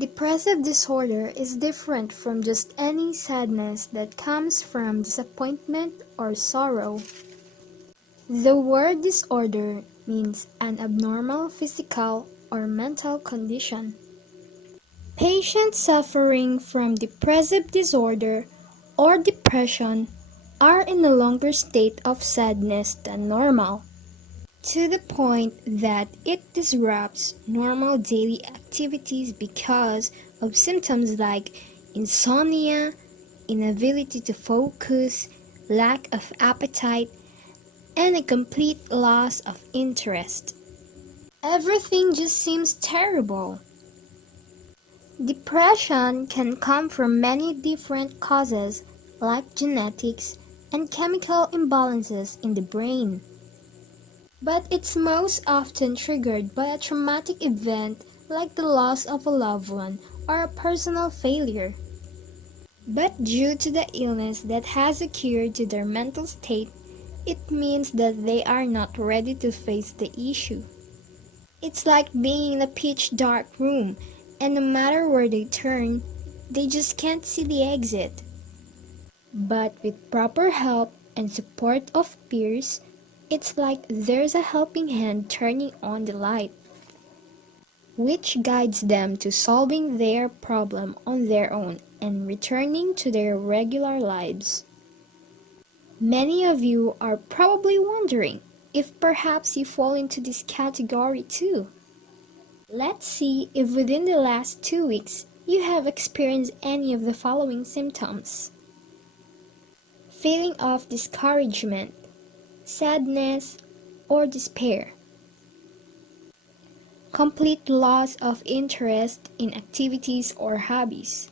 Depressive disorder is different from just any sadness that comes from disappointment or sorrow. The word disorder means an abnormal physical or mental condition. Patients suffering from depressive disorder or depression are in a longer state of sadness than normal, to the point that it disrupts normal daily activities because of symptoms like insomnia, inability to focus, lack of appetite, and a complete loss of interest. Everything just seems terrible. Depression can come from many different causes like genetics and chemical imbalances in the brain. But it's most often triggered by a traumatic event like the loss of a loved one or a personal failure. But due to the illness that has occurred to their mental state, it means that they are not ready to face the issue. It's like being in a pitch dark room, and no matter where they turn, they just can't see the exit. But with proper help and support of peers, it's like there's a helping hand turning on the light, which guides them to solving their problem on their own and returning to their regular lives. Many of you are probably wondering if perhaps you fall into this category too. Let's see if within the last 2 weeks you have experienced any of the following symptoms. Feeling of discouragement, sadness, or despair. Complete loss of interest in activities or hobbies.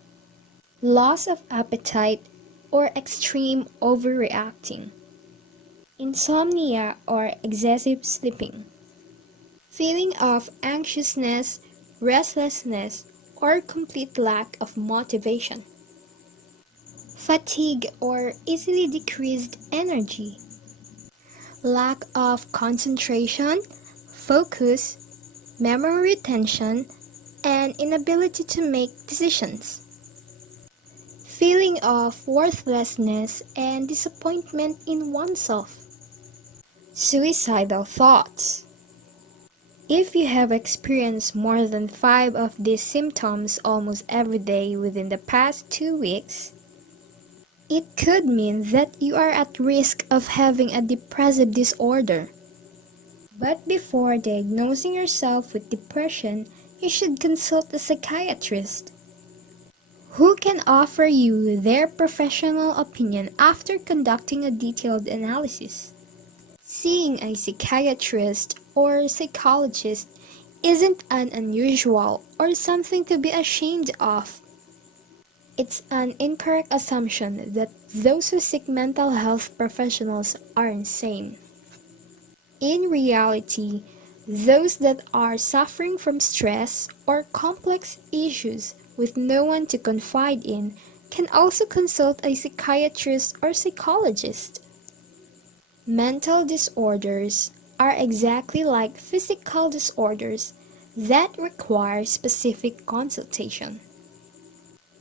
Loss of appetite or extreme overreacting. Insomnia or excessive sleeping. Feeling of anxiousness, restlessness, or complete lack of motivation. Fatigue or easily decreased energy. Lack of concentration, focus, memory retention, and inability to make decisions. Feeling of worthlessness and disappointment in oneself. Suicidal thoughts. If you have experienced more than 5 of these symptoms almost every day within the past 2 weeks, it could mean that you are at risk of having a depressive disorder. But before diagnosing yourself with depression, you should consult a psychiatrist who can offer you their professional opinion after conducting a detailed analysis. Seeing a psychiatrist or psychologist isn't an unusual or something to be ashamed of. It's an incorrect assumption that those who seek mental health professionals are insane. In reality, those that are suffering from stress or complex issues with no one to confide in can also consult a psychiatrist or psychologist. Mental disorders are exactly like physical disorders that require specific consultation.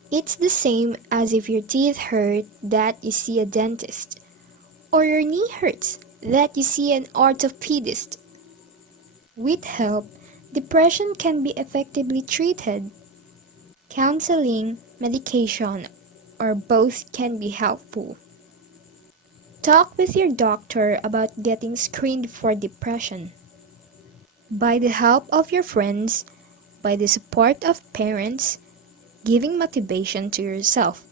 It's the same as if your teeth hurt that you see a dentist, or your knee hurts that you see an orthopedist. With help, depression can be effectively treated. Counseling, medication, or both can be helpful. Talk with your doctor about getting screened for depression. By the help of your friends, by the support of parents, giving motivation to yourself.